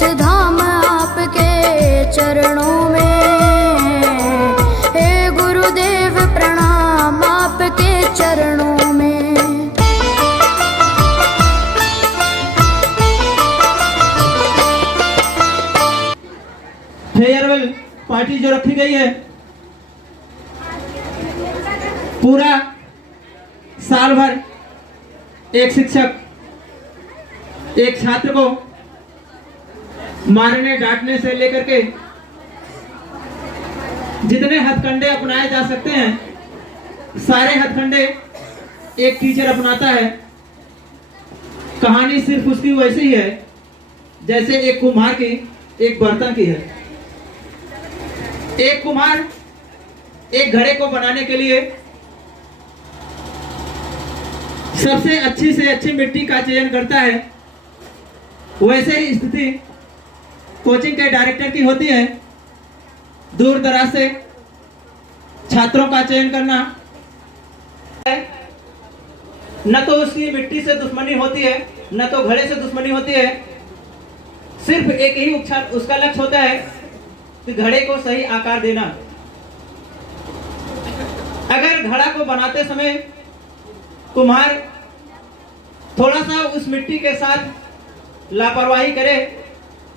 तीर्थ धाम आपके चरणों में, हे गुरुदेव प्रणाम आपके चरणों में। फेयरवेल पार्टी जो रखी गई है, पूरा साल भर एक शिक्षक एक छात्र को मारने डांटने से लेकर के जितने हथकंडे अपनाए जा सकते हैं, सारे हथकंडे एक टीचर अपनाता है। कहानी सिर्फ उसकी वैसी ही है जैसे एक कुम्हार की एक बर्तन की है। एक कुम्हार एक घड़े को बनाने के लिए सबसे अच्छी से अच्छी मिट्टी का चयन करता है, वैसे ही स्थिति कोचिंग के डायरेक्टर की होती है। दूर दराज से छात्रों का चयन करना, न तो उसकी मिट्टी से दुश्मनी होती है, न तो घड़े से दुश्मनी होती है। सिर्फ एक ही उसका लक्ष्य होता है कि घड़े को सही आकार देना। अगर घड़ा को बनाते समय कुम्हार थोड़ा सा उस मिट्टी के साथ लापरवाही करे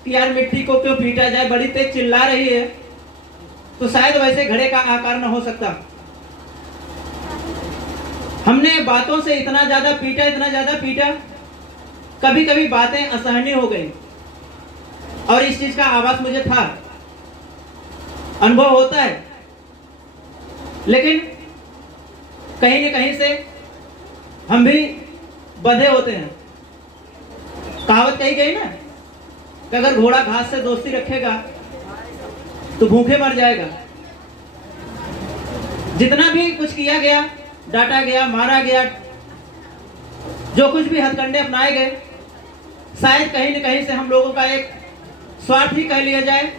कि यार मिट्टी को क्यों पीटा जाए, बड़ी तेज चिल्ला रही है, तो शायद वैसे घड़े का आकार न हो सकता। हमने बातों से इतना ज्यादा पीटा, कभी कभी बातें असहनीय हो गई और इस चीज का आभास मुझे था, अनुभव होता है। लेकिन कहीं न कहीं से हम भी बंधे होते हैं। कहावत कही गई ना कि अगर घोड़ा घास से दोस्ती रखेगा तो भूखे मर जाएगा। जितना भी कुछ किया गया, डांटा गया, मारा गया, जो कुछ भी हथकंडे अपनाए गए, शायद कहीं न कहीं से हम लोगों का एक स्वार्थ ही कह लिया जाए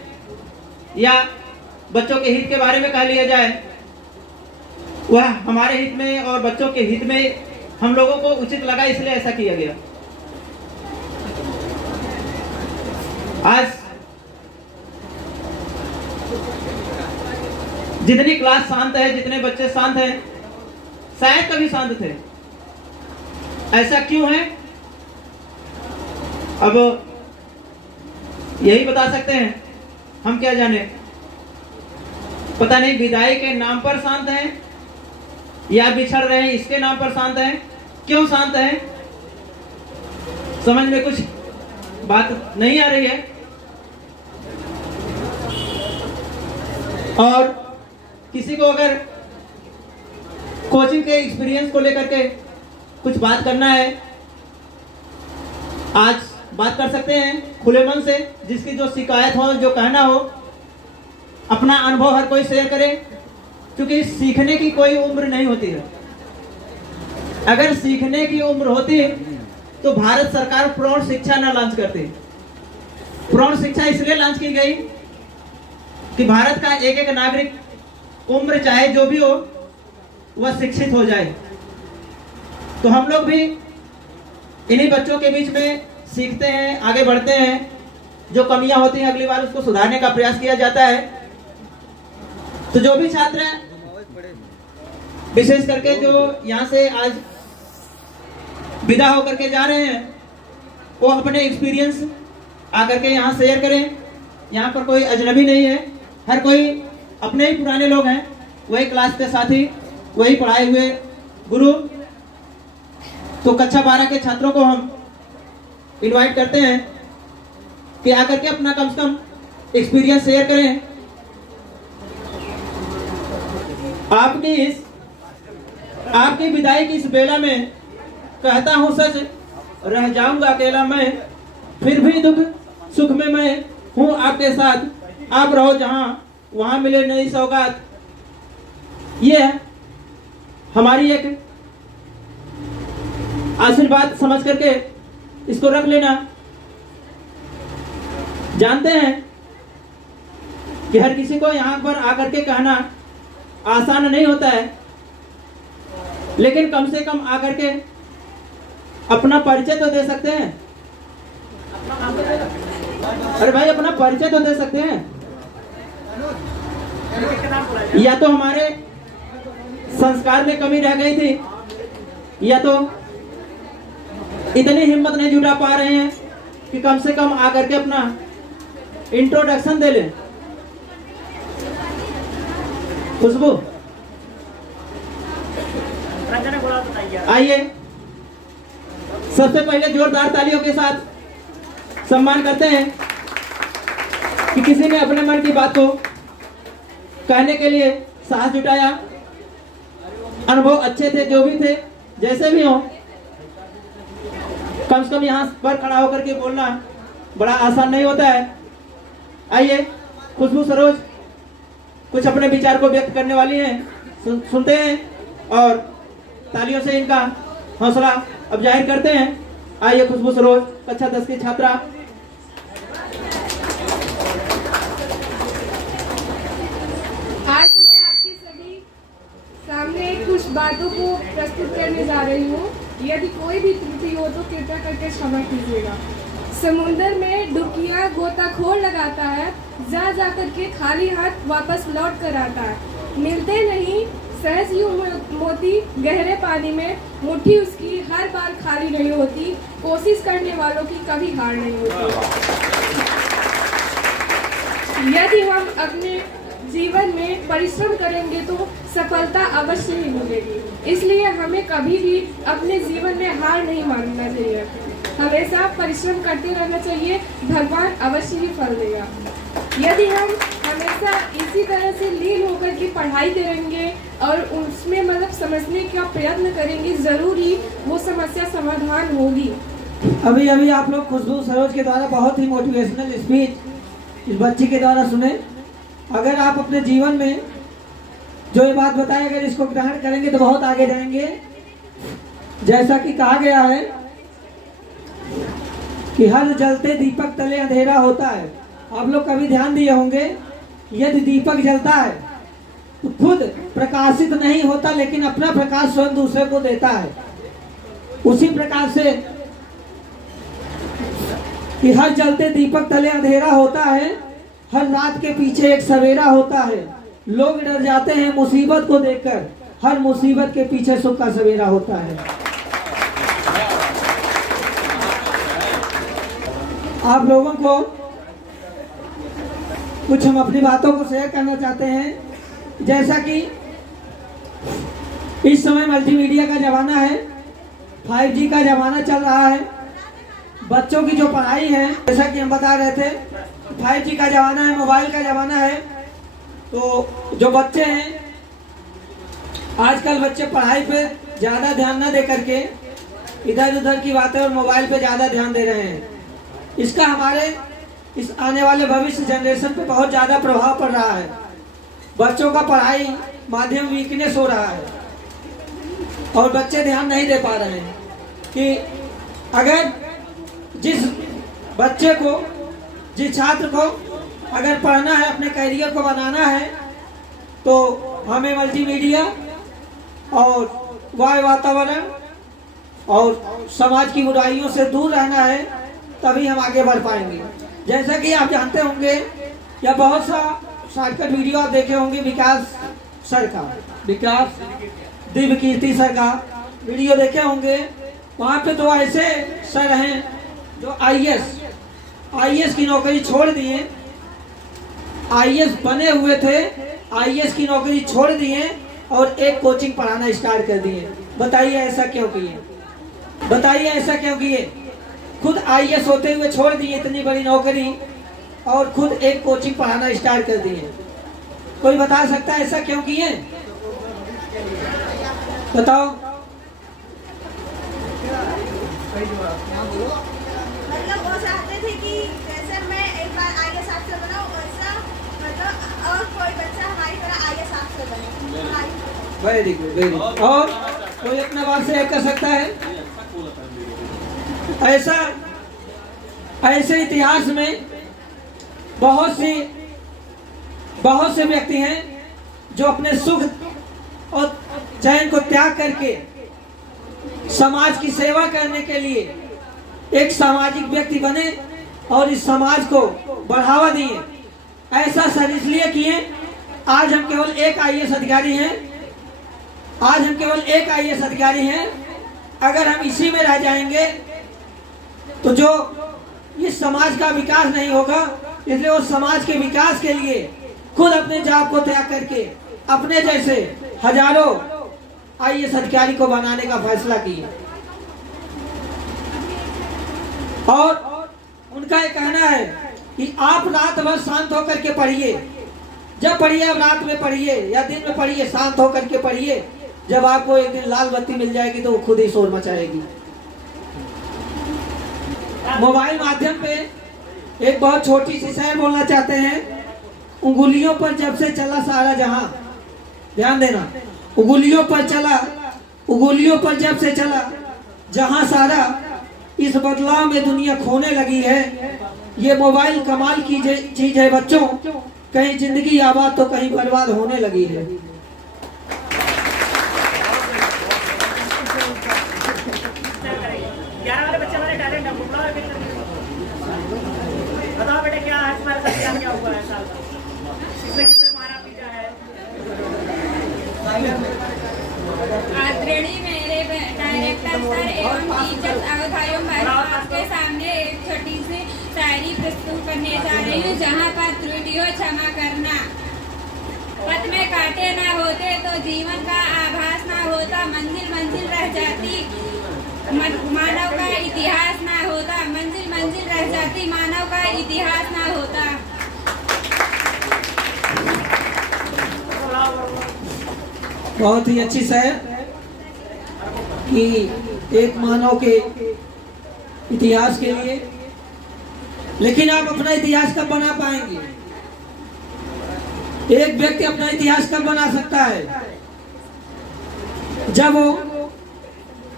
या बच्चों के हित के बारे में कह लिया जाए, वह हमारे हित में और बच्चों के हित में हम लोगों को उचित लगा, इसलिए ऐसा किया गया। आज जितनी क्लास शांत है, जितने बच्चे शांत हैं, शायद कभी शांत थे। ऐसा क्यों है, अब यही बता सकते हैं, हम क्या जाने। पता नहीं विदाई के नाम पर शांत हैं या बिछड़ रहे हैं इसके नाम पर शांत हैं। क्यों शांत हैं, समझ में कुछ बात नहीं आ रही है। और किसी को अगर कोचिंग के एक्सपीरियंस को लेकर के कुछ बात करना है, आज बात कर सकते हैं खुले मन से। जिसकी जो शिकायत हो, जो कहना हो, अपना अनुभव हर कोई शेयर करे, क्योंकि सीखने की कोई उम्र नहीं होती है। अगर सीखने की उम्र होती तो भारत सरकार प्रौढ़ शिक्षा न लॉन्च करती। प्रौढ़ शिक्षा इसलिए लॉन्च की गई कि भारत का एक एक नागरिक, उम्र चाहे जो भी हो, वह शिक्षित हो जाए। तो हम लोग भी इन्हीं बच्चों के बीच में सीखते हैं, आगे बढ़ते हैं। जो कमियां होती हैं अगली बार उसको सुधारने का प्रयास किया जाता है। तो जो भी छात्र हैं, विशेष करके जो यहाँ से आज विदा होकर के जा रहे हैं, वो अपने एक्सपीरियंस आकर के यहाँ शेयर करें। यहाँ पर कोई अजनबी नहीं है, हर कोई अपने ही पुराने लोग हैं, वही क्लास के साथी, वही पढ़ाए हुए गुरु। तो कक्षा 12 के छात्रों को हम इनवाइट करते हैं कि आकर के अपना कम से कम एक्सपीरियंस शेयर करें। आपकी विदाई की इस बेला में कहता हूँ सच, रह जाऊंगा अकेला मैं, फिर भी दुख सुख में मैं हूँ आपके साथ। आप रहो जहाँ, वहां मिले नई सौगात। ये है हमारी एक आशीर्वाद समझ करके इसको रख लेना। जानते हैं कि हर किसी को यहाँ पर आकर के कहना आसान नहीं होता है, लेकिन कम से कम आकर के अपना परिचय तो दे सकते हैं। अरे भाई अपना परिचय तो दे सकते हैं। या तो हमारे संस्कार में कमी रह गई थी, या तो इतनी हिम्मत नहीं जुटा पा रहे हैं कि कम से कम आकर के अपना इंट्रोडक्शन दे लें। खुशबू आइए, सबसे पहले जोरदार तालियों के साथ सम्मान करते हैं कि किसी ने अपने मन की बात को कहने के लिए साहस जुटाया। अनुभव अच्छे थे, जो भी थे, जैसे भी हो, कम से कम यहाँ पर खड़ा होकर के बोलना बड़ा आसान नहीं होता है। आइए, खुशबू सरोज कुछ अपने विचार को व्यक्त करने वाली हैं, सुनते हैं और तालियों से इनका हौसला अब जाहिर करते हैं। आइए, खुशबू सरोज कक्षा 10 की छात्रा। आज मैं आपके सभी सामने कुछ बातों को प्रस्तुत करने जा रही हूँ। यदि कोई भी त्रुटि हो तो कृपया करके क्षमा कीजिएगा। समुंदर में डुबकियाँ गोताखोर लगाता है, जा जा करके खाली हाथ वापस लौट कर आता है। मिलते नहीं सहज यूं मोती गहरे पानी में, मुट्ठी उसकी हर बार खाली नहीं होती, कोशिश करने वालों की कभी हार नहीं होती। यदि हम अपने जीवन में परिश्रम करेंगे तो सफलता अवश्य ही मिलेगी। इसलिए हमें कभी भी अपने जीवन में हार नहीं मानना चाहिए, हमेशा परिश्रम करते रहना चाहिए, भगवान अवश्य ही फल देगा। यदि हम हमेशा इसी तरह से लीन होकर के पढ़ाई करेंगे और उसमें मतलब समझने का प्रयत्न करेंगे, जरूर ही वो समस्या समाधान होगी। अभी अभी आप लोग खुशबू सरोज के द्वारा बहुत ही मोटिवेशनल स्पीच इस बच्ची के द्वारा सुने। अगर आप अपने जीवन में जो ये बात बताए, अगर इसको ग्रहण करेंगे तो बहुत आगे जाएंगे। जैसा कि कहा गया है कि हर जलते दीपक तले अंधेरा होता है। आप लोग कभी ध्यान दिए होंगे, यदि दीपक जलता है तो खुद प्रकाशित नहीं होता, लेकिन अपना प्रकाश स्वयं दूसरे को देता है। उसी प्रकार से कि हर जलते दीपक तले अंधेरा होता है, हर रात के पीछे एक सवेरा होता है। लोग डर जाते हैं मुसीबत को देखकर, हर मुसीबत के पीछे सुख का सवेरा होता है। आप लोगों को कुछ हम अपनी बातों को शेयर करना चाहते हैं। जैसा कि इस समय मल्टीमीडिया का ज़माना है, 5G का ज़माना चल रहा है। बच्चों की जो पढ़ाई है, जैसा कि हम बता रहे थे, 5G का ज़माना है, मोबाइल का ज़माना है। तो जो बच्चे हैं, आजकल बच्चे पढ़ाई पे ज़्यादा ध्यान न दे करके इधर उधर की बातें और मोबाइल पे ज़्यादा ध्यान दे रहे हैं। इसका हमारे इस आने वाले भविष्य जनरेशन पे बहुत ज़्यादा प्रभाव पड़ रहा है। बच्चों का पढ़ाई माध्यम वीकनेस हो रहा है और बच्चे ध्यान नहीं दे पा रहे हैं कि अगर जिस बच्चे को, जिस छात्र को अगर पढ़ना है, अपने करियर को बनाना है, तो हमें मल्टीमीडिया और वातावरण और समाज की बुराइयों से दूर रहना है, तभी हम आगे बढ़ पाएंगे। जैसा कि आप जानते होंगे या बहुत सा शॉर्टकट वीडियो आप देखे होंगे, विकास दिव्य कीर्ति सर का वीडियो देखे होंगे। वहाँ पे तो ऐसे सर हैं जो आईएएस की नौकरी छोड़ दिए, आईएएस बने हुए थे, आईएएस की नौकरी छोड़ दिए और एक कोचिंग पढ़ाना स्टार्ट कर दिए। बताइए ऐसा क्यों किए? बताइए ऐसा क्यों किए? खुद आईएएस होते हुए छोड़ दिए इतनी बड़ी नौकरी और खुद एक कोचिंग पढ़ाना स्टार्ट कर दिए। कोई बता सकता है ऐसा क्यों किए? बताओ। मतलब वो चाहते थे कि जैसे मैं एक बार आईएएस अफसर बनाऊं, वैसा मतलब और कोई बच्चा हमारी तरह आईएएस अफसर बने। Very good, very good. और कोई अपना बात से कर सकता है? ऐसे इतिहास में बहुत से व्यक्ति हैं जो अपने सुख और चैन को त्याग करके समाज की सेवा करने के लिए एक सामाजिक व्यक्ति बने और इस समाज को बढ़ावा दिए। ऐसा सर इसलिए किए, आज हम केवल एक IAS अधिकारी हैं, आज हम केवल एक IAS अधिकारी हैं। अगर हम इसी में रह जाएंगे तो जो इस समाज का विकास नहीं होगा, इसलिए उस समाज के विकास के लिए खुद अपने जान को त्याग करके अपने जैसे हजारों IAS अधिकारी को बनाने का फैसला किया। और उनका ये कहना है कि आप रात भर शांत होकर के पढ़िए, जब पढ़िए आप रात में पढ़िए या दिन में पढ़िए, शांत होकर के पढ़िए। जब आपको एक दिन लाल बत्ती मिल जाएगी तो वो खुद ही शोर मचाएगी। मोबाइल माध्यम पे एक बहुत छोटी सी शेर बोलना चाहते हैं। उंगलियों पर जब से चला सारा जहां, ध्यान देना, उंगलियों पर चला, उंगलियों पर जब से चला जहां सारा, इस बदलाव में दुनिया खोने लगी है। ये मोबाइल कमाल की चीज है बच्चों, कहीं जिंदगी आबाद तो कहीं बर्बाद होने लगी है। बताओ बेटे क्या है तुम्हारे साथ, क्या हुआ है साल का? इसमें किसने मारा पीटा है? आदरणीय मेरे डायरेक्टर सर एवं टीचर अवधारियों, मैं आपके सामने एक छोटी सी शायरी प्रस्तुत करने जा रही हूँ। जहाँ पर त्रुटि हो क्षमा करना, पथ में कांटे ना होते तो जीवन का आभास ना होता, मंजिल मंजिल रह जाती, मानव का इतिहास ना होता, मंजिल मंजिल रह जाती, मानव का इतिहास ना होता। बहुत ही अच्छी शेर कि एक मानव के इतिहास के लिए, लेकिन आप अपना इतिहास कब बना पाएंगे? एक व्यक्ति अपना इतिहास कब बना सकता है? जब वो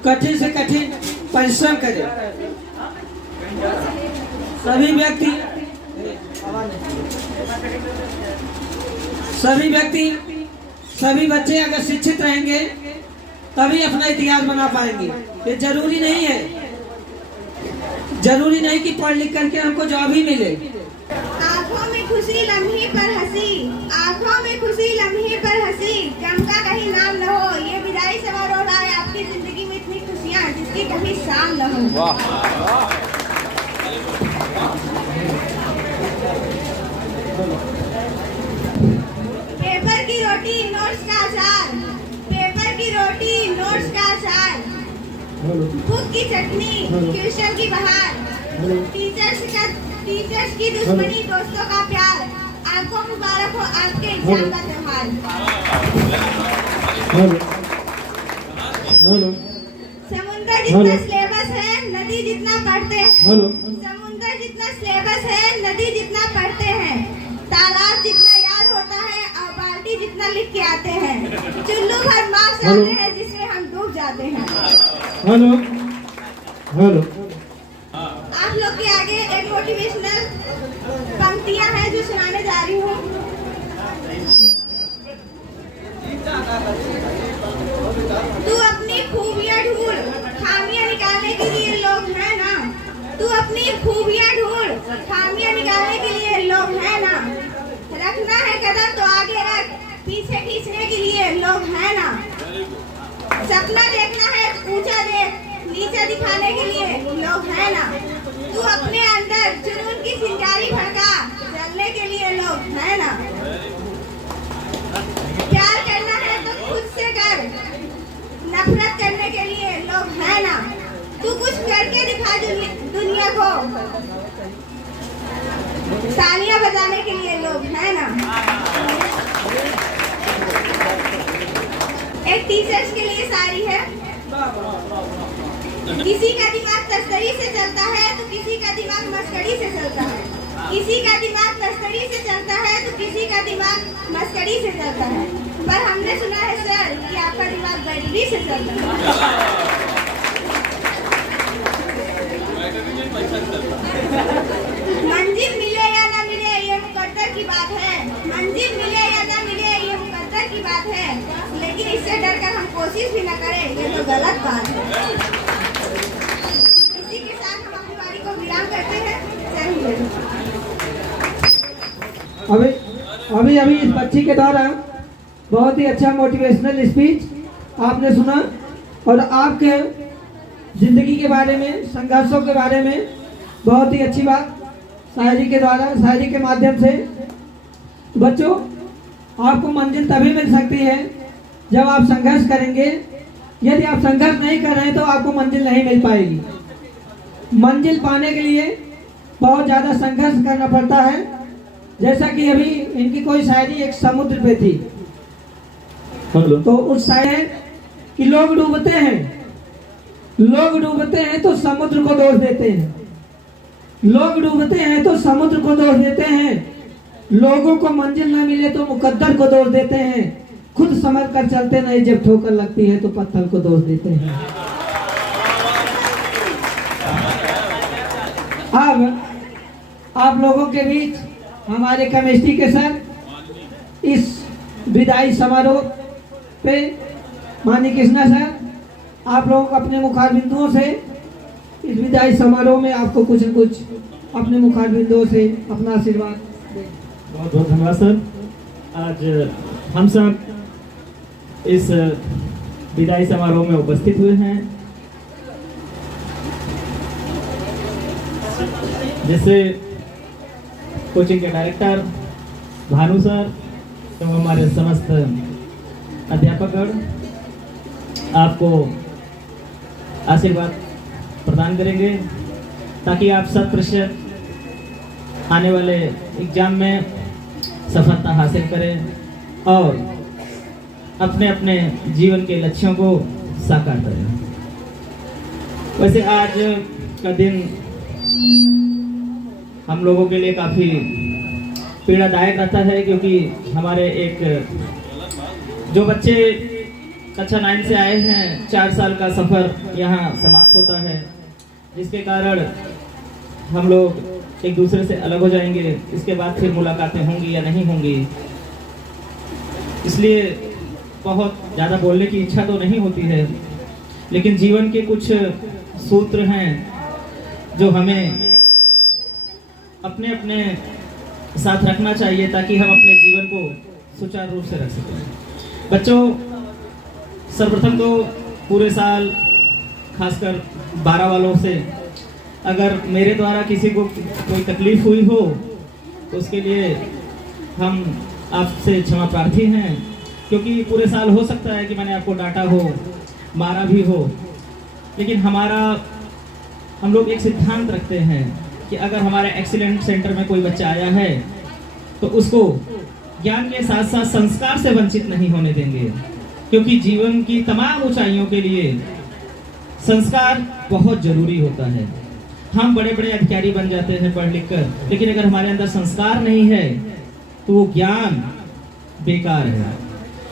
कठिन से कठिन परिश्रम करे। सभी व्यक्ति सभी बच्चे अगर शिक्षित रहेंगे तभी अपना इतिहास बना पाएंगे। ये जरूरी नहीं कि पढ़ लिख करके हमको जॉब ही मिले। आँखों में खुशी लम्हे पर हंसी, आँखों में खुशी लम्हे पर हंसी, गम का कहीं नाम न हो। ये विदाई सवार हो रहा है आपकी जिंदगी में इतनी खुशियाँ जिसकी कभी शाम न हो। पेपर की रोटी नोट्स का अचार, पेपर की रोटी नोट्स का अचार, भूख की चटनी ट्यूशन की बहार, टीचर्स की दुश्मनी दोस्तों का प्यार, आपको मुबारक हो आपके एग्जाम का त्योहार। समुद्र जितना सिलेबस है नदी जितना पढ़ते हैं, समुद्र जितना सिलेबस है नदी जितना पढ़ते हैं, तालाब जितना याद होता है और बाल्टी जितना लिख के आते हैं, चुल्लू भर मार्क्स आते हैं जिससे हम डूब जाते हैं। आप लोग के आगे एक मोटिवेशनल पंक्तियां हैं जो सुनाने जा रही हूँ। तू अपनी खूबियां ढूंढ, खामियां निकालने के लिए लोग हैं ना, तू अपनी खूबियां ढूंढ, खामियां निकालने के लिए लोग हैं ना, रखना है कदम तो आगे रख, पीछे खींचने के लिए लोग हैं ना, सपना देखना है ऊंचा देख, नीचे दिखाने के लिए लोग हैं ना, तू अपने अंदर जुनून की चिंगारी भड़का, जलने के लिए लोग हैं ना, प्यार करना है तो खुद से कर, नफरत करने के लिए लोग हैं ना, तू कुछ करके दिखा दुनिया को, तालियां बजाने के लिए लोग हैं ना। एक टीचर्स के लिए शायरी है। किसी का दिमाग तस्तरी से चलता है तो किसी का दिमाग मस्करी से चलता है, किसी का दिमाग तस्तरी से चलता है तो किसी का दिमाग मस्करी से चलता है, पर हमने सुना है सर कि आपका दिमाग बैटरी से चलता है। मंजिल मिले या ना मिले ये मुकद्दर की बात है, मंजिल मिले या ना मिले ये मुकद्दर की बात है, लेकिन इससे डरकर हम कोशिश भी न करें ये तो गलत बात है। इसी के साथ हम अपनी बारी को विराम करते हैं। जय हिंद। अभी अभी अभी इस बच्ची के द्वारा बहुत ही अच्छा मोटिवेशनल स्पीच आपने सुना और आपके जिंदगी के बारे में, संघर्षों के बारे में बहुत ही अच्छी बात शायरी के द्वारा, शायरी के माध्यम से। बच्चों, आपको मंजिल तभी मिल सकती है जब आप संघर्ष करेंगे। यदि आप संघर्ष नहीं कर रहे हैं तो आपको मंजिल नहीं मिल पाएगी। मंजिल पाने के लिए बहुत ज़्यादा संघर्ष करना पड़ता है। जैसा कि अभी इनकी कोई शायरी एक समुद्र पे थी, तो उस शायरी है कि लोग डूबते हैं तो समुद्र को दोष देते हैं। लोग डूबते हैं तो समुद्र को दोष देते हैं। लोगों को मंजिल न मिले तो मुकद्दर को दोष देते हैं। खुद समझ कर चलते नहीं, जब ठोकर लगती है तो पत्थर को दोष देते हैं। अब आप लोगों के बीच हमारे केमिस्ट्री के सर इस विदाई समारोह पे मानी कृष्णा सर, आप लोग अपने मुखार बिंदुओं से इस विदाई समारोह में आपको कुछ न कुछ अपने मुखार बिंदुओं से अपना आशीर्वाद दें। बहुत बहुत धन्यवाद सर। आज हम सब इस विदाई समारोह में उपस्थित हुए हैं, जिससे कोचिंग के डायरेक्टर भानु सर एवं हमारे समस्त अध्यापकगण आपको आशीर्वाद प्रदान करेंगे ताकि आप 100% आने वाले एग्जाम में सफलता हासिल करें और अपने अपने जीवन के लक्ष्यों को साकार करें। वैसे आज का दिन हम लोगों के लिए काफ़ी पीड़ादायक रहता है, क्योंकि हमारे एक जो बच्चे कक्षा 9 से आए हैं, 4 साल का सफ़र यहाँ समाप्त होता है, जिसके कारण हम लोग एक दूसरे से अलग हो जाएंगे। इसके बाद फिर मुलाकातें होंगी या नहीं होंगी, इसलिए बहुत ज़्यादा बोलने की इच्छा तो नहीं होती है, लेकिन जीवन के कुछ सूत्र हैं जो हमें अपने अपने साथ रखना चाहिए ताकि हम अपने जीवन को सुचारू रूप से रख सकें। बच्चों, सर्वप्रथम तो पूरे साल खासकर 12 वालों से अगर मेरे द्वारा किसी को कोई तकलीफ हुई हो तो उसके लिए हम आपसे क्षमा प्रार्थी हैं, क्योंकि पूरे साल हो सकता है कि मैंने आपको डांटा हो, मारा भी हो, लेकिन हम लोग एक सिद्धांत रखते हैं कि अगर हमारे एक्सीलेंट सेंटर में कोई बच्चा आया है तो उसको ज्ञान के साथ साथ संस्कार से वंचित नहीं होने देंगे, क्योंकि जीवन की तमाम ऊंचाइयों के लिए संस्कार बहुत जरूरी होता है। हम बड़े बड़े अधिकारी बन जाते हैं पढ़ लिख कर, लेकिन अगर हमारे अंदर संस्कार नहीं है तो वो ज्ञान बेकार है।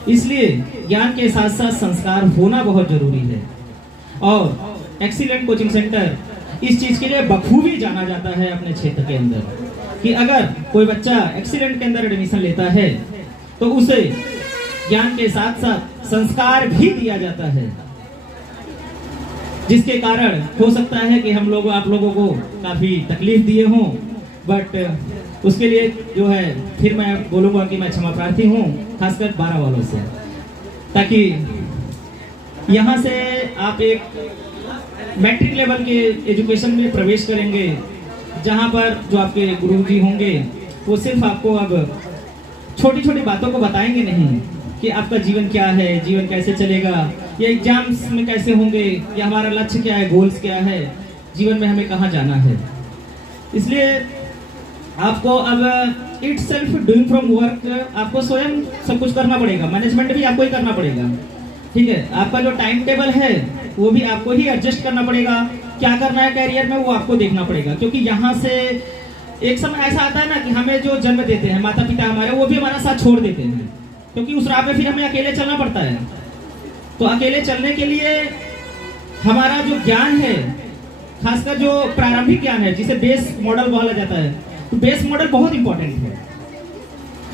इसलिए ज्ञान के साथ साथ संस्कार होना बहुत जरूरी है। और एक्सीलेंट कोचिंग सेंटर इस चीज के लिए बखूबी जाना जाता है अपने क्षेत्र के अंदर कि अगर कोई बच्चा एक्सीलेंट के अंदर एडमिशन लेता है तो उसे ज्ञान के साथ साथ संस्कार भी दिया जाता है, जिसके कारण हो सकता है कि हम लोग आप लोगों को काफी तकलीफ दिए हों, बट उसके लिए जो है फिर मैं बोलूंगा कि मैं क्षमा प्रार्थी हूँ, खासकर 12 वालों से, ताकि यहाँ से आप एक मैट्रिक लेवल के एजुकेशन में प्रवेश करेंगे, जहाँ पर जो आपके गुरुजी होंगे वो सिर्फ आपको अब छोटी छोटी बातों को बताएंगे नहीं कि आपका जीवन क्या है, जीवन कैसे चलेगा, या एग्जाम्स में कैसे होंगे, या हमारा लक्ष्य क्या है, गोल्स क्या है, जीवन में हमें कहाँ जाना है। इसलिए आपको अब it self doing from work आपको स्वयं सब कुछ करना पड़ेगा, मैनेजमेंट भी आपको ही करना पड़ेगा, ठीक है। आपका जो टाइम टेबल है वो भी आपको ही एडजस्ट करना पड़ेगा, क्या करना है कैरियर में वो आपको देखना पड़ेगा, क्योंकि यहाँ से एक समय ऐसा आता है ना कि हमें जो जन्म देते हैं माता पिता हमारे, वो भी हमारा साथ छोड़ देते हैं, क्योंकि उस राह पे फिर हमें अकेले चलना पड़ता है। तो अकेले चलने के लिए हमारा जो ज्ञान है, खासकर जो प्रारंभिक ज्ञान है जिसे बेस मॉडल बोला जाता है, तो बेस मॉडल बहुत इंपॉर्टेंट है।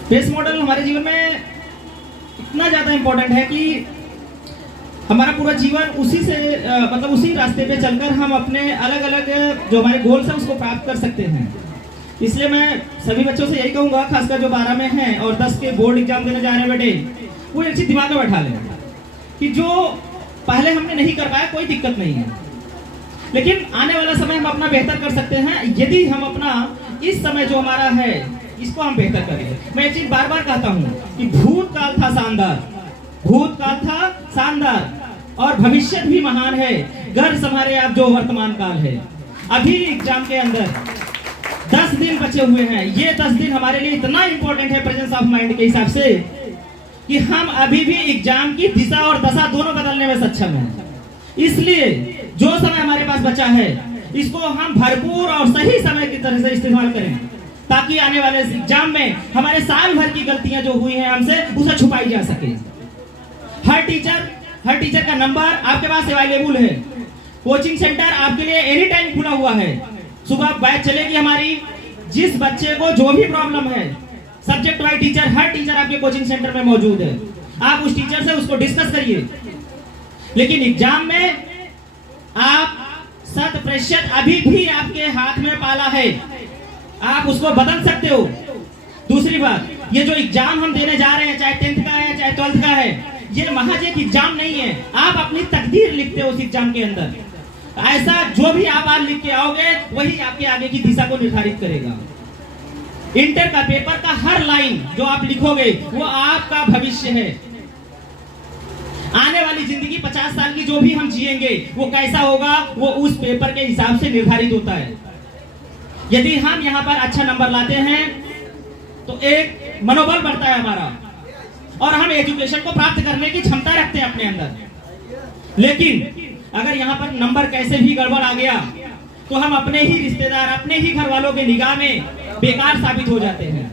बेस मॉडल हमारे जीवन में इतना ज्यादा इंपॉर्टेंट है कि हमारा पूरा जीवन उसी से मतलब उसी रास्ते पे चलकर हम अपने अलग अलग जो हमारे गोल्स हैं उसको प्राप्त कर सकते हैं। इसलिए मैं सभी बच्चों से यही कहूंगा, खासकर जो 12 में हैं और 10 के बोर्ड एग्जाम देने जा रहे हैं बेटे, वो एक चीज दिमाग में बैठा लें कि जो पहले हमने नहीं कर पाया कोई दिक्कत नहीं है, लेकिन आने वाला समय हम अपना बेहतर कर सकते हैं यदि हम अपना इस समय जो हमारा है इसको हम बेहतर करेंगे। मैं एक चीज बार बार कहता हूँ कि भूतकाल था शानदार, भूतकाल था शानदार और भविष्य भी महान है, घर संभाले आप जो वर्तमान काल है। अभी एग्जाम के अंदर 10 दिन बचे हुए हैं, ये 10 दिन हमारे लिए इतना इंपॉर्टेंट है प्रेजेंस ऑफ माइंड के हिसाब से कि हम अभी भी एग्जाम की दिशा और दशा दोनों बदलने में सक्षम हैं। इसलिए जो समय हमारे पास बचा है इसको हम भरपूर और सही समय की तरह से इस्तेमाल करें, ताकि आने वाले एग्जाम में हमारे साल भर की गलतियां जो हुई हैं हमसे उसे छुपाई जा सके। हर टीचर का नंबर आपके पास अवेलेबल है, कोचिंग सेंटर आपके लिए एनी टाइम खुला हुआ है, सुबह बैच चलेगी हमारी। जिस बच्चे को जो भी प्रॉब्लम है, सब्जेक्ट वाइज टीचर, हर टीचर आपके कोचिंग सेंटर में मौजूद है, आप उस टीचर से उसको डिस्कस करिए। लेकिन एग्जाम में आप 100% अभी भी आपके हाथ में पाला है, आप उसको बदल सकते हो। दूसरी बात, ये जो एग्जाम हम देने जा रहे हैं, चाहे 10th का है चाहे 12th का है, ये महज एक एग्जाम नहीं है, आप अपनी तकदीर लिखते हो उस एग्जाम के अंदर। ऐसा जो भी आप आज लिख के आओगे वही आपके आगे की दिशा को निर्धारित करेगा। इंटर का पेपर का हर लाइन जो आप लिखोगे वो आपका भविष्य है। आने वाली जिंदगी 50 साल की जो भी हम जिएंगे वो कैसा होगा वो उस पेपर के हिसाब से निर्धारित होता है। यदि हम यहाँ पर अच्छा नंबर लाते हैं तो एक मनोबल बढ़ता है हमारा और हम एजुकेशन को प्राप्त करने की क्षमता रखते हैं अपने अंदर। लेकिन अगर यहाँ पर नंबर कैसे भी गड़बड़ आ गया तो हम अपने ही रिश्तेदार, अपने ही घर वालों के निगाह में बेकार साबित हो जाते हैं।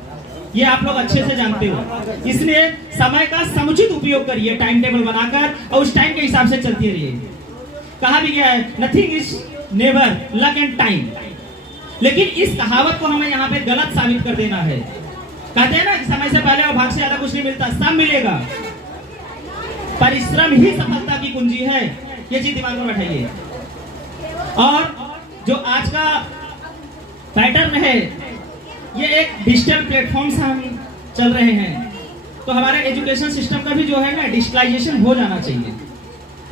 ये आप लोग अच्छे से जानते हो। इसलिए समय का समुचित उपयोग करिए, टाइम टेबल बनाकर, और उस टाइम के हिसाब से चलते रहिए। कहा भी गया है, nothing is never luck and time. लेकिन इस कहावत को हमें यहाँ पे गलत साबित कर देना है। कहते हैं ना कि समय से पहले और भाग से ज्यादा कुछ नहीं मिलता, सब मिलेगा। परिश्रम ही सफलता की कुंजी है, ये चीज दिमाग में बैठाइए। और जो आज का पैटर्न है, ये एक डिजिटल प्लेटफॉर्म से हम चल रहे हैं, तो हमारे एजुकेशन सिस्टम का भी जो है ना डिजिटलाइजेशन हो जाना चाहिए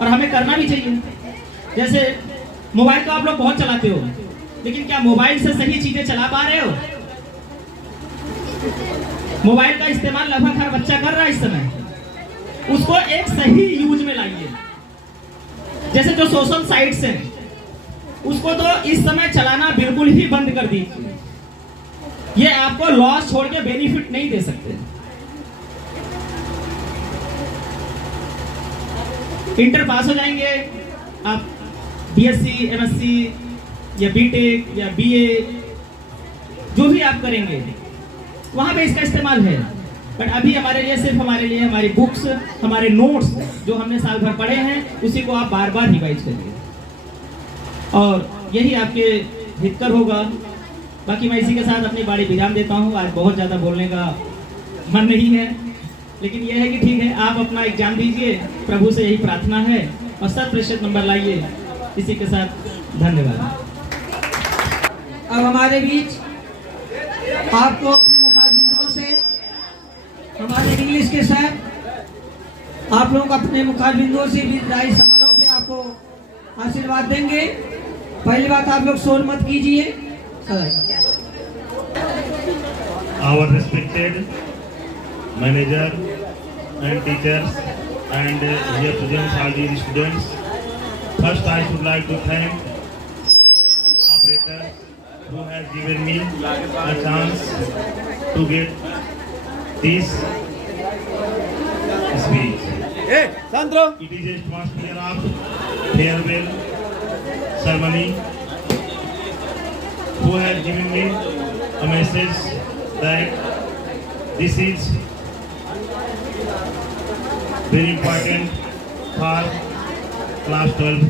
और हमें करना भी चाहिए। जैसे मोबाइल तो आप लोग बहुत चलाते हो, लेकिन क्या मोबाइल से सही चीजें चला पा रहे हो? मोबाइल का इस्तेमाल लगभग हर बच्चा कर रहा है इस समय, उसको एक सही यूज में लाइए। जैसे जो सोशल साइट्स हैं उसको तो इस समय चलाना बिल्कुल ही बंद कर दीजिए, ये आपको लॉस छोड़ के बेनिफिट नहीं दे सकते। इंटर पास हो जाएंगे आप, बीएससी, एमएससी या बीटेक या बीए जो भी आप करेंगे वहां पे इसका इस्तेमाल है। बट अभी हमारे लिए सिर्फ हमारी बुक्स, हमारे नोट्स जो हमने साल भर पढ़े हैं उसी को आप बार बार रिवाइज करिए और यही आपके हितकर होगा। बाकी मैं इसी के साथ अपनी बारी विराम देता हूँ। आज बहुत ज़्यादा बोलने का मन नहीं है, लेकिन यह है कि ठीक है, आप अपना एग्जाम दीजिए, प्रभु से यही प्रार्थना है और 100% नंबर लाइए। इसी के साथ धन्यवाद। अब हमारे बीच आपको अपने मुखारबिंदुओं से हमारे इंग्लिश के सर आप लोग अपने मुखारबिंदुओं से विदाई समारोह पे आपको आशीर्वाद देंगे। पहली बात, आप लोग शोर मत कीजिए। Our respected manager and teachers and here present all the students. First, I should like to thank operator who has given me a chance to get this speech. It is a atmosphere of farewell ceremony who has given me a message that this is very important for class 12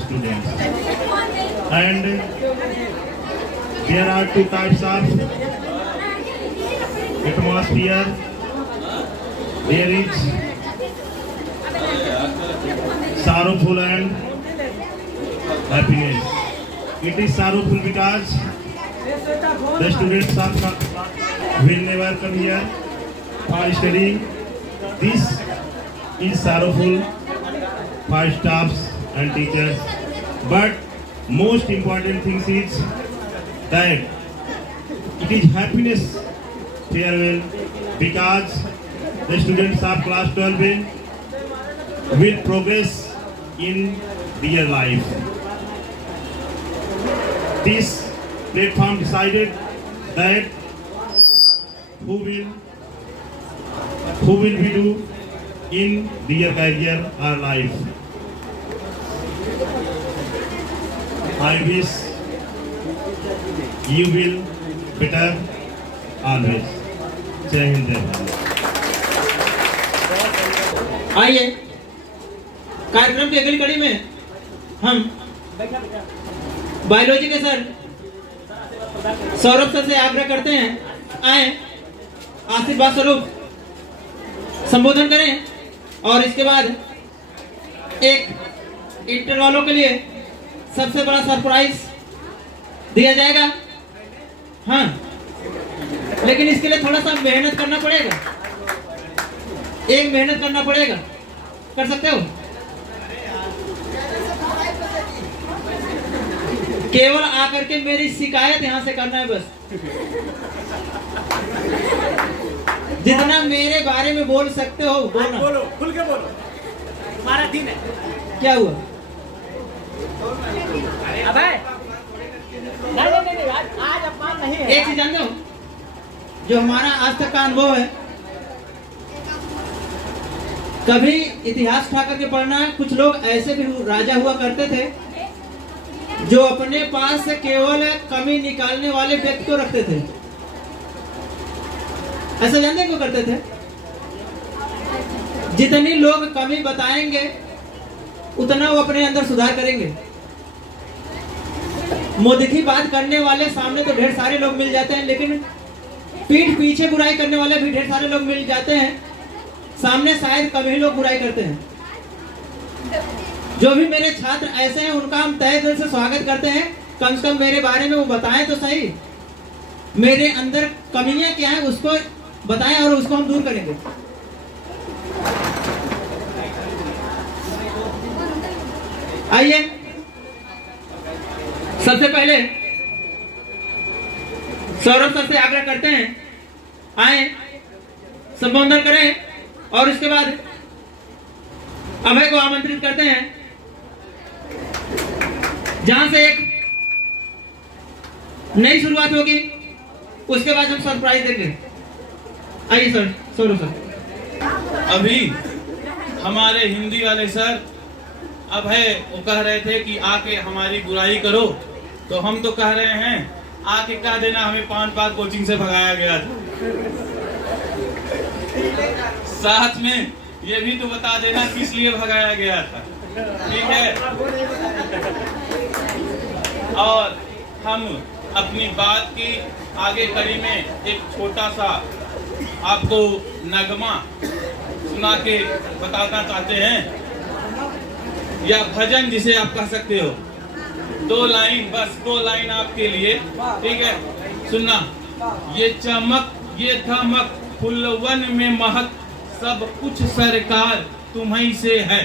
students. And there are two types of atmosphere. There is sorrowful and happiness. It is sorrowful because The students will never come here for studying. This is sorrowful for staffs and teachers. But most important thing is that it is happiness farewell, because the students of class 12 will progress in their life. This platform decided that who will we do in their career or life. I wish you will better always. जय हिंद जय भारत। आइए कार्यक्रम की अगली कड़ी में हम biology के सर सौरभ सर से आग्रह करते हैं, आए आशीर्वाद स्वरूप संबोधन करें और इसके बाद एक इंटर वालों के लिए सबसे बड़ा सरप्राइज दिया जाएगा। हाँ, लेकिन इसके लिए थोड़ा सा मेहनत करना पड़ेगा, एक मेहनत करना पड़ेगा। कर सकते हो? केवल आकर के मेरी शिकायत यहां से करना है बस। जितना मेरे बारे में बोल सकते हो बोलना। बोलो, खुल के बोलो, हमारा दिन है। क्या हुआ? अबे नहीं, आज अपमान नहीं है। एक चीज जानते हो, जो हमारा आज तक का अनुभव है, कभी इतिहास उठा करके पढ़ना है। कुछ लोग ऐसे भी राजा हुआ करते थे जो अपने पास से केवल कमी निकालने वाले व्यक्ति को रखते थे। ऐसा जानते क्यों करते थे? जितनी लोग कमी बताएंगे उतना वो अपने अंदर सुधार करेंगे। मुद्दी बात करने वाले सामने तो ढेर सारे लोग मिल जाते हैं, लेकिन पीठ पीछे बुराई करने वाले भी ढेर सारे लोग मिल जाते हैं। सामने शायद कम ही लोग बुराई करते हैं। जो भी मेरे छात्र ऐसे हैं उनका हम तहे दिल से स्वागत करते हैं। कम से कम मेरे बारे में वो बताएं तो सही, मेरे अंदर कमियां क्या है उसको बताएं और उसको हम दूर करेंगे। आइए सबसे पहले सौरभ सर से आग्रह करते हैं, आए संबोधन करें और इसके बाद अभय को आमंत्रित करते हैं, जहां से एक नई शुरुआत होगी। उसके बाद हम सरप्राइज देंगे। आइए सर, सौरभ सर। अभी हमारे हिंदी वाले सर अभय वो कह रहे थे कि आके हमारी बुराई करो, तो हम तो कह रहे हैं आके कह देना हमें 5 बार कोचिंग से भगाया गया था। साथ में ये भी तो बता देना किस लिए भगाया गया था, ठीक है? और हम अपनी बात की आगे कड़ी में एक छोटा सा आपको नगमा सुना के बताना चाहते हैं, या भजन जिसे आप कह सकते हो। 2 लाइन, बस 2 लाइन आपके लिए, ठीक है? सुनना। ये चमक ये धमक फुलवन में महक, सब कुछ सरकार तुम्हीं से है।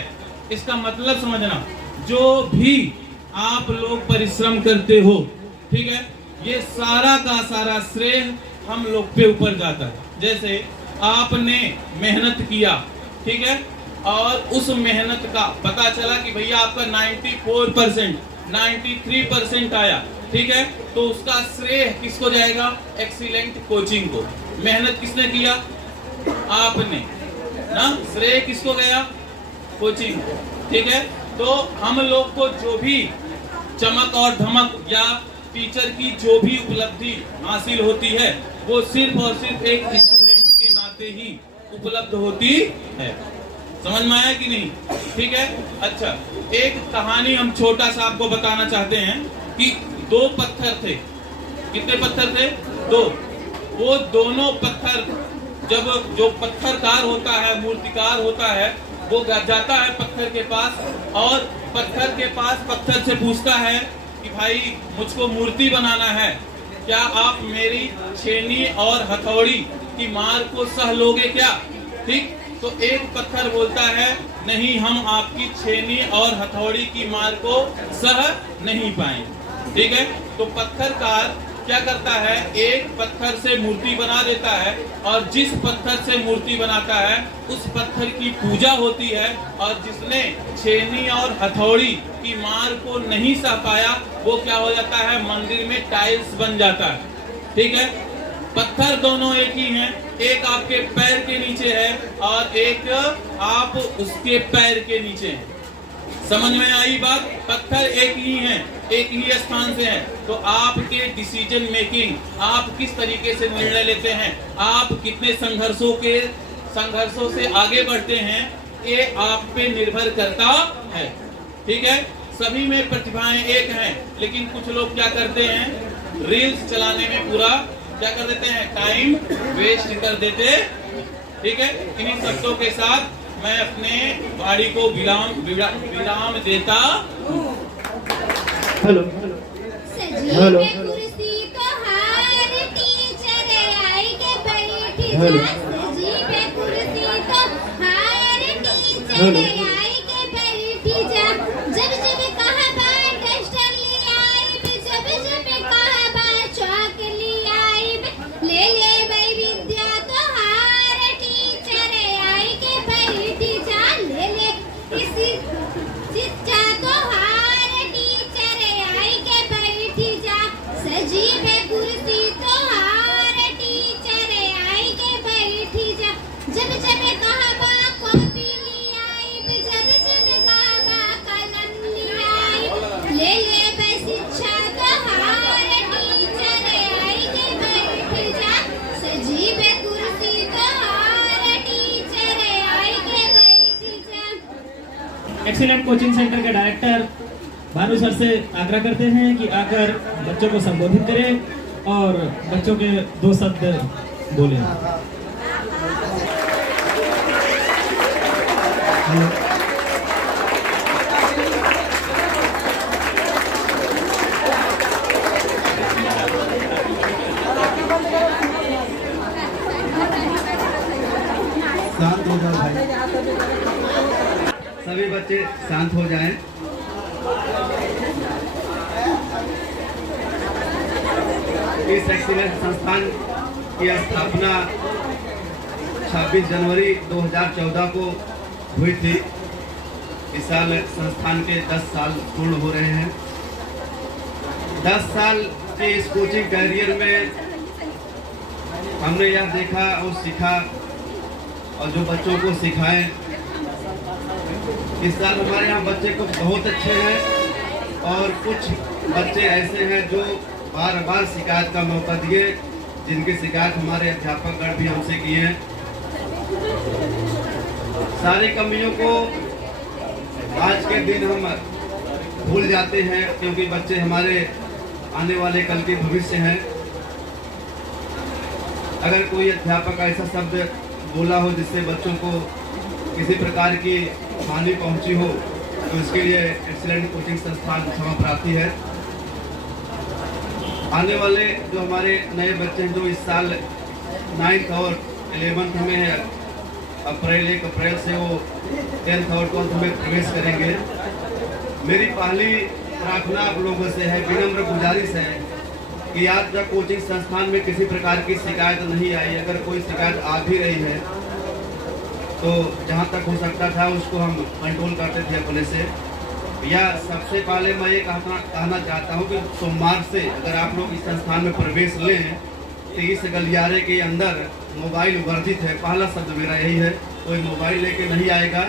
इसका मतलब समझना, जो भी आप लोग परिश्रम करते हो, ठीक है, ये सारा का सारा श्रेय हम लोग पे ऊपर जाता है। जैसे आपने मेहनत किया, ठीक है, और उस मेहनत का पता चला कि भैया आपका 94%, 93% आया, ठीक है, तो उसका श्रेय किसको जाएगा? एक्सीलेंट कोचिंग को। मेहनत किसने किया? आपने ना। श्रेय किसको गया? कोचिंग को, ठीक है। तो हम लोग को जो भी चमक और धमक या टीचर की जो भी उपलब्धि हासिल होती है, वो सिर्फ और सिर्फ एक स्टूडेंट के नाते ही उपलब्ध होती है। समझ में आया कि नहीं? ठीक है। अच्छा, एक कहानी हम छोटा सा आपको बताना चाहते हैं कि 2 पत्थर थे। कितने पत्थर थे? 2। वो दोनों पत्थर, जब जो पत्थरकार होता है, मूर्तिकार होता है, वो जाता है पत्थर के पास और पत्थर के पास पत्थर से पूछता है कि भाई मुझको मूर्ति बनाना है, क्या आप मेरी छेनी और हथौड़ी की मार को सह लोगे क्या? ठीक, तो एक पत्थर बोलता है नहीं, हम आपकी छेनी और हथौड़ी की मार को सह नहीं पाएंगे। ठीक है, तो पत्थरकार क्या करता है, एक पत्थर से मूर्ति बना देता है और जिस पत्थर से मूर्ति बनाता है उस पत्थर की पूजा होती है, और जिसने छेनी और हथौड़ी की मार को नहीं सह पाया वो क्या हो जाता है, मंदिर में टाइल्स बन जाता है। ठीक है, पत्थर दोनों एक ही हैं, एक आपके पैर के नीचे है और एक आप उसके पैर के नीचे हैं। समझ में आई बात? पत्थर एक ही हैं, एक ही स्थान से हैं, तो आपके डिसीजन मेकिंग, आप किस तरीके से निर्णय लेते हैं, आप कितने संघर्षों से आगे बढ़ते हैं, ये आप पे निर्भर करता है। ठीक है, सभी में प्रतिभाएं एक हैं, लेकिन कुछ लोग क्या करते हैं, रील्स चलाने में पूरा क्या कर देते हैं, टाइम वेस्ट कर देते। ठीक है, इन्हीं शब्दों के साथ मैं अपने वाणी को विराम देता। हेलो हेलो, कुर्सी तो हार टीचर आई के बैठी जा, सजी पे कुर्सी तो हार टीचर आई के बैठी जा, जब जब कहा बार डस्टर ले आई, जब जब कहा बार चौक ले आई, ले ले भाई विद्या तो हार टीचर आई के बैठी जा, ले ले इसी शिक्षा तो हार टीचर आई के बैठी जा, सजी पे कुर्सी तो हार टीचर आई के बैठी जा, जब जब कहा बा कॉपी ले आई, जब जब कहा बा कलम ले आई, ले ले बे शिक्षा तो हार टीचर आई के बैठी जा, सजी पे कुर्सी तो हार टीचर आई के बैठी जा। एक्सीलेंट कोचिंग सेंटर के डायरेक्टर भानु सर से आग्रह करते हैं कि आकर बच्चों को संबोधित करें और बच्चों के 2 शब्द बोलें। शांत हो जाओ भाई, सभी बच्चे शांत हो जाएं। इस एक्सीलेंस संस्थान की स्थापना 26 जनवरी 2014 को हुई थी। इस साल संस्थान के 10 साल पूर्ण हो रहे हैं। 10 साल के इस कोचिंग कैरियर में हमने यह देखा और सीखा और जो बच्चों को सिखाएं। इस साल हमारे यहाँ बच्चे कुछ बहुत अच्छे हैं और कुछ बच्चे ऐसे हैं जो बार बार शिकायत का मौका दिए, जिनकी शिकायत हमारे अध्यापकगण भी हमसे किए हैं। सारी कमियों को आज के दिन हम भूल जाते हैं, क्योंकि बच्चे हमारे आने वाले कल के भविष्य हैं। अगर कोई अध्यापक ऐसा शब्द बोला हो जिससे बच्चों को किसी प्रकार की हानि पहुंची हो, तो इसके लिए एक्सीलेंट कोचिंग संस्थान क्षमा प्रार्थी है। आने वाले जो हमारे नए बच्चे हैं जो इस साल 9th और 11th में है, 1 अप्रैल से वो 10th और 12th में प्रवेश करेंगे। मेरी पहली प्रार्थना आप लोगों से है, विनम्र गुजारिश है कि आज तक कोचिंग संस्थान में किसी प्रकार की शिकायत नहीं आई। अगर कोई शिकायत आ भी रही है तो जहां तक हो सकता था उसको हम कंट्रोल करते थे अपने से। या सबसे पहले मैं ये कहना चाहता हूँ कि सोमवार से अगर आप लोग इस संस्थान में प्रवेश लें तो इस गलियारे के अंदर मोबाइल वर्जित है। पहला शब्द मेरा यही है, कोई मोबाइल लेके नहीं आएगा,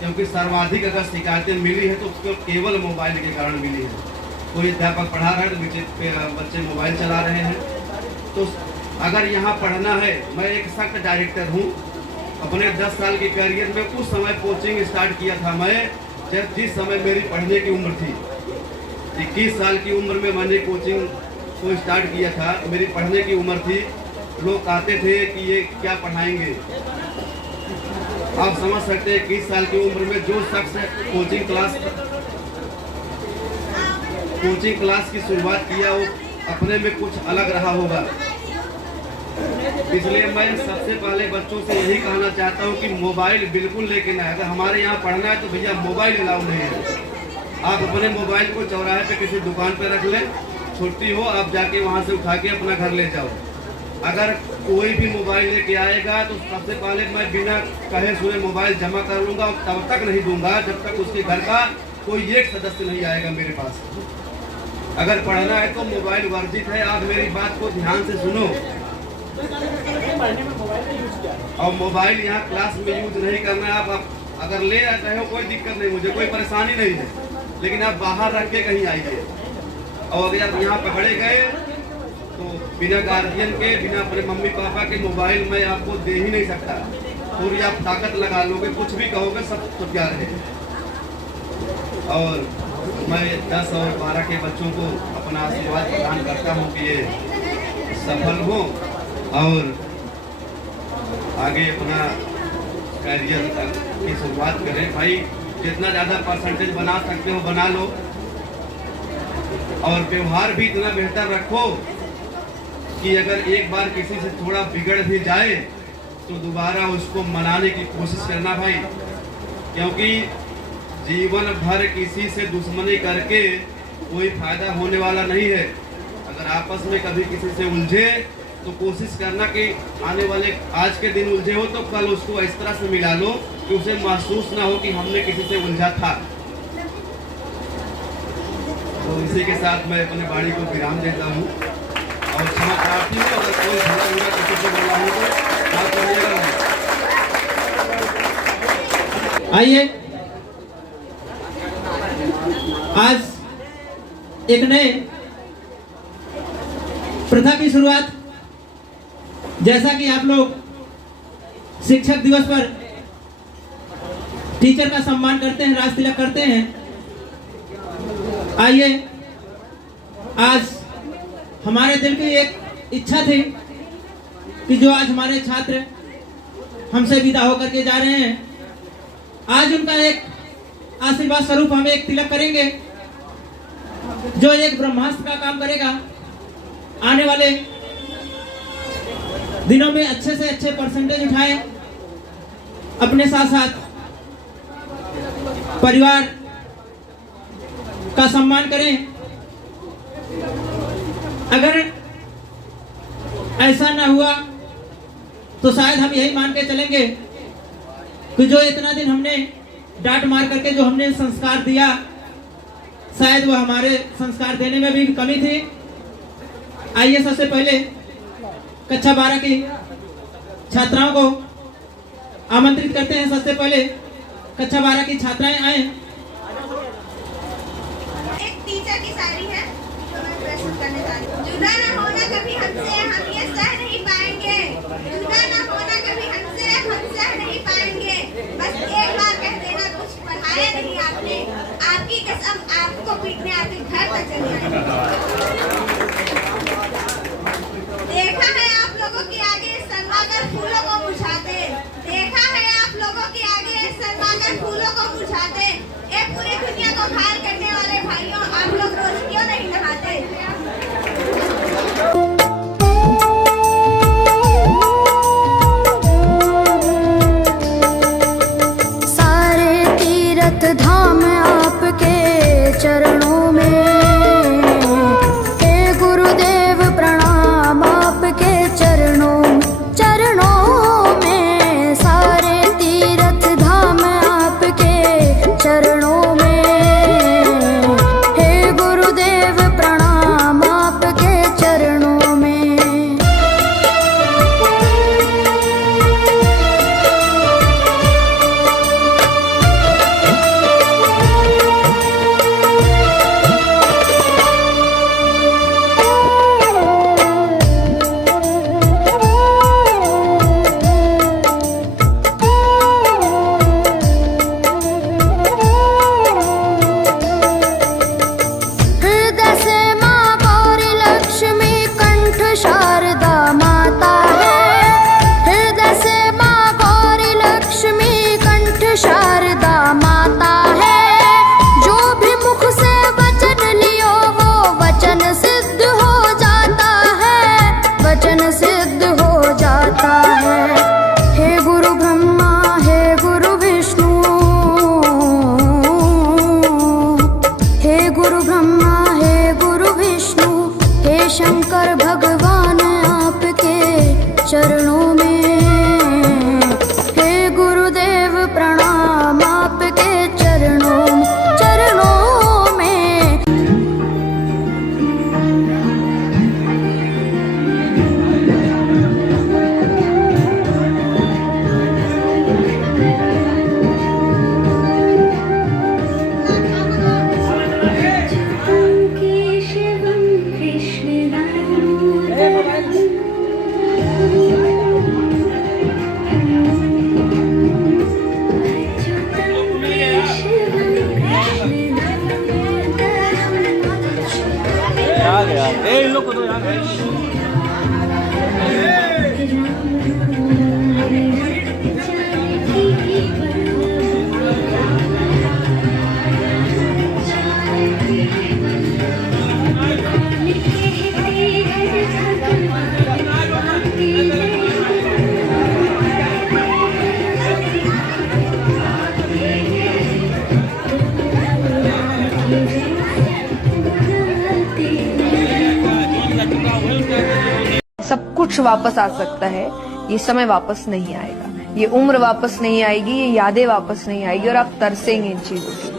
क्योंकि सर्वाधिक अगर शिकायतें मिली है तो उसको केवल मोबाइल के कारण मिली है। कोई अध्यापक पढ़ा रहा है तो बच्चे मोबाइल चला रहे हैं। तो अगर यहाँ पढ़ना है, मैं एक सख्त डायरेक्टर हूँ। अपने 10 साल के करियर में उस समय कोचिंग स्टार्ट किया था मैं जब जिस समय मेरी पढ़ने की उम्र थी। 21 साल की उम्र में मैंने कोचिंग को स्टार्ट किया था। मेरी पढ़ने की उम्र थी। लोग कहते थे कि ये क्या पढ़ाएंगे। आप समझ सकते हैं 21 साल की उम्र में जो शख्स कोचिंग क्लास की शुरुआत किया वो अपने में कुछ अलग रहा होगा। इसलिए मैं सबसे पहले बच्चों से यही कहना चाहता हूँ कि मोबाइल बिल्कुल लेके ना, अगर हमारे यहाँ पढ़ना है तो भैया मोबाइल अलाउ नहीं है। आप अपने मोबाइल को चौराहे पे किसी दुकान पे रख लें, छुट्टी हो आप जाके वहाँ से उठा के अपना घर ले जाओ। अगर कोई भी मोबाइल लेके आएगा तो सबसे पहले मैं बिना कहे सुने मोबाइल जमा कर लूँगा और तब तक नहीं दूंगा जब तक उसके घर का कोई एक सदस्य नहीं आएगा मेरे पास। अगर पढ़ना है तो मोबाइल वर्जित है। आप मेरी बात को ध्यान से सुनो। और मोबाइल यहाँ क्लास में यूज नहीं करना है। आप अगर ले आते हो कोई दिक्कत नहीं, मुझे कोई परेशानी नहीं है, लेकिन आप बाहर रख के कहीं आइए। और अगर आप यहाँ पकड़े गए तो बिना गार्जियन के, बिना अपने मम्मी पापा के मोबाइल मैं आपको दे ही नहीं सकता। पूरी आप ताकत लगा लोगे, कुछ भी कहोगे सब तो क्या रहे। और मैं 10 और 12 के बच्चों को अपना आशीर्वाद प्रदान करता हूँ कि ये सफल हो और आगे अपना करियर की शुरुआत करें। भाई जितना ज़्यादा परसेंटेज बना सकते हो बना लो, और व्यवहार भी इतना बेहतर रखो कि अगर एक बार किसी से थोड़ा बिगड़ भी जाए तो दोबारा उसको मनाने की कोशिश करना भाई, क्योंकि जीवन भर किसी से दुश्मनी करके कोई फायदा होने वाला नहीं है। अगर आपस में कभी किसी से उलझे तो कोशिश करना कि आने वाले आज के दिन उलझे हो तो कल उसको इस तरह से मिला लो कि उसे महसूस ना हो कि हमने किसी से उलझा था। तो इसी के साथ मैं अपने वाणी को विराम देता हूँ और क्षमा प्रार्थी हूँ। अगर कोई भला बुरा किसी से बोला हो तो आप करिएगा। आइए आज एक नए प्रथा की शुरुआत, जैसा कि आप लोग शिक्षक दिवस पर टीचर का सम्मान करते हैं, राज तिलक करते हैं। आइए आज हमारे दिल की एक इच्छा थी कि जो आज हमारे छात्र हमसे विदा होकर के जा रहे हैं, आज उनका एक आशीर्वाद स्वरूप हम एक तिलक करेंगे जो एक ब्रह्मास्त्र का काम करेगा। आने वाले दिनों में अच्छे से अच्छे परसेंटेज उठाएं, अपने साथ साथ परिवार का सम्मान करें। अगर ऐसा ना हुआ तो शायद हम यही मान के चलेंगे कि जो इतना दिन हमने डांट मार करके जो हमने संस्कार दिया, शायद वो हमारे संस्कार देने में भी कमी थी। आइए सबसे पहले कक्षा 12 की छात्राओं को आमंत्रित करते हैं। सबसे पहले कक्षा 12 की छात्राएं आए। एक टीचर की शायरी है जो मैं प्रस्तुत करने जा रही हूँ। जुदा ना होना कभी हमसे, हम ये सह नहीं पाएंगे। जुदा ना होना कभी हमसे, हम सह नहीं पाएंगे। बस एक बार कह देना, कुछ पढ़ाया नहीं आपने, आपकी कसम आपको पीटने आपके घर तक चले आएंगे। देखा है आप लोगों के आगे शर्माकर फूलों को मुरझाते, देखा है आप लोगों के आगे शर्माकर फूलों को मुरझाते। ये पूरी दुनिया को घायल करने वाले भाइयों, आप लोग रोज क्यों नहीं नहाते? सारे तीर्थ धाम आपके चरणों में, हे चरणों में। हे गुरुदेव प्रणाम आपके चरणों में, चरणों में। सब कुछ वापस आ सकता है, ये समय वापस नहीं आएगा, ये उम्र वापस नहीं आएगी, ये यादें वापस नहीं आएगी और आप तरसेंगे इन चीजों की।